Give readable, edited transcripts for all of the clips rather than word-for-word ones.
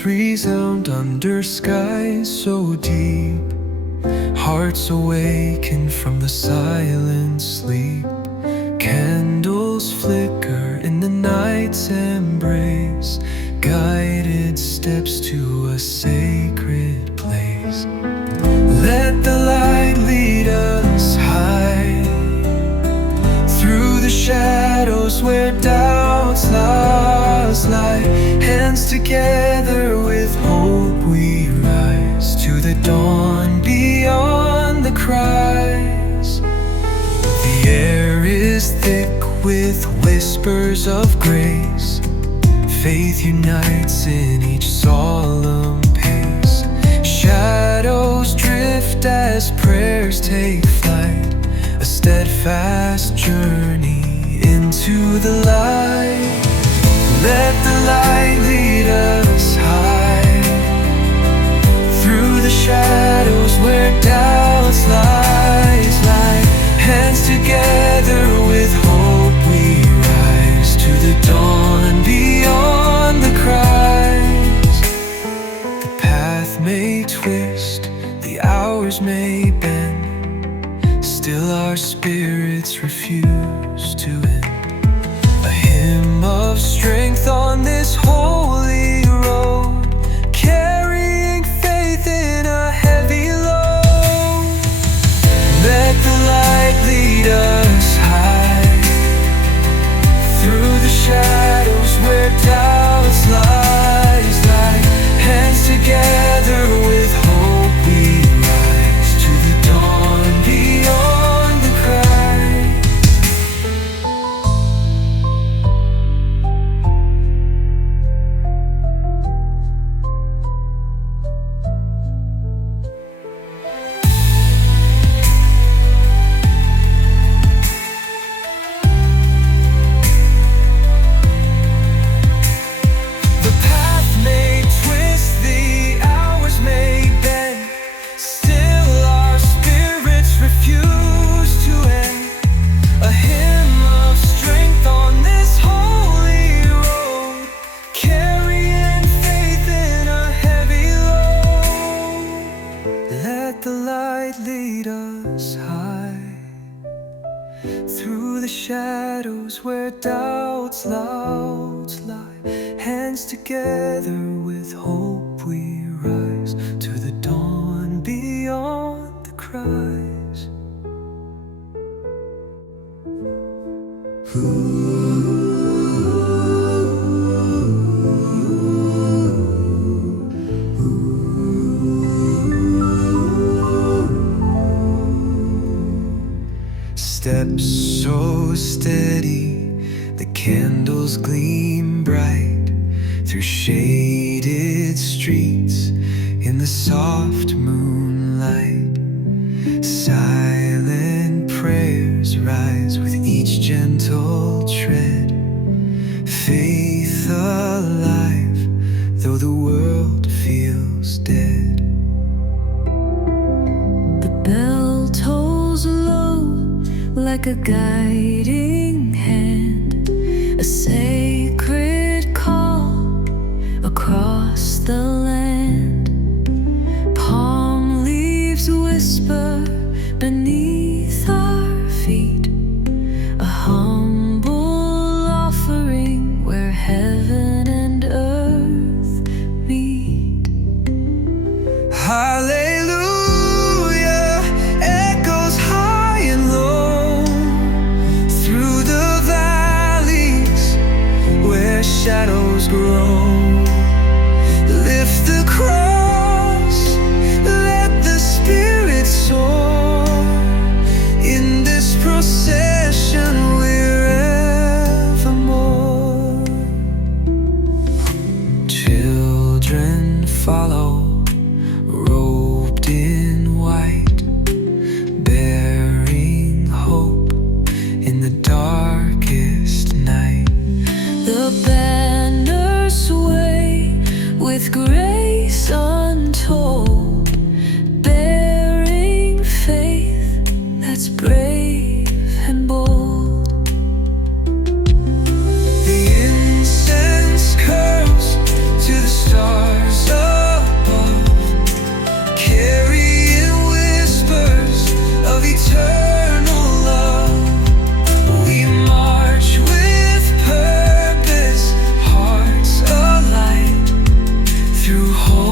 bells resound under skies so deep. Hearts awaken from the silent sleep. Candles flicker in the night's embrace, guided steps to a sacred place. Let the light lead us high through the shadows where doubts lie. Hands together with hope we rise to the dawn beyond the cries. The air is thick with whispers of grace. Faith unites in each solemn pace. Shadows drift as prayers take flight, a steadfast journey into the light. Let the light lead us high through the shadows where doubts lies. Hands together with hope we rise to the dawn beyond the cries. The path may twist, the hours may bend, still our spirits refuse to end. A hymn of strength on this holy road, carrying faith in a heavy load. Let the light lead us high through the shadows where doubts lies. Hands together with hope we rise to the dawn beyond the cry. The path may twist, the hours may bend, still our spirits refuse to end. A hymn of strength on this holy road, carrying faith in a heavy load. Let the light lead us high through the shadows where doubts lie. Hands together with hope we rise to the dawn beyond the cries. Steps so steady, the candles gleam bright through shaded streets in the soft moonlight. Silent prayers rise with each gentle tread. Faith alive, though the world feels dead. The bell tolls low like a guiding hand, a sacred call across the land. Palm leaves whisper beneath our feet, a humble offering where heaven and earth meet. Hallelujah echoes high and low through the valleys where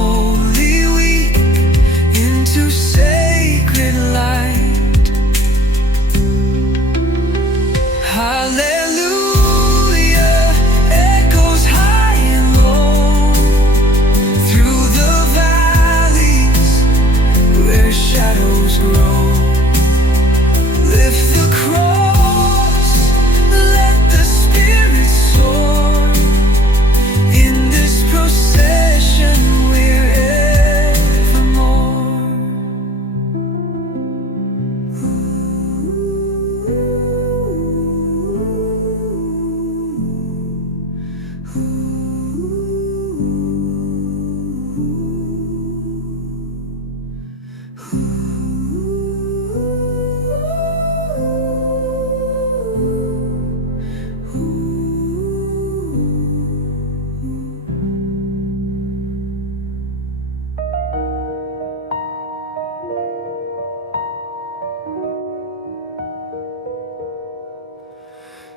Holy Week into sacred light. Hallelujah echoes high and low through the valleys where shadows grow. Lift the cross, let the Spirit soar. In this procession we're evermore.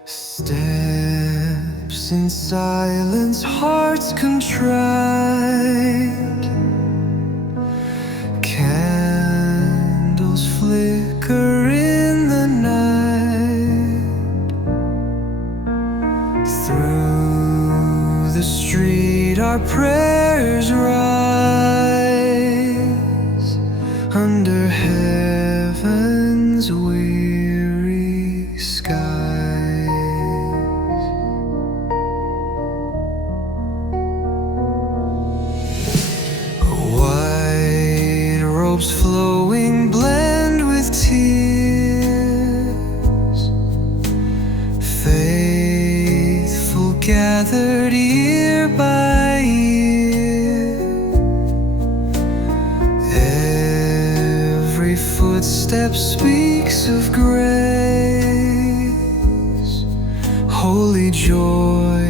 Steps in silence, hearts contrite. Candles flicker in the night. Through the street our prayers rise under heaven's weary sky. Flowing blend with tears, faithful gathered year by year. Every footstep speaks of grace, holy joy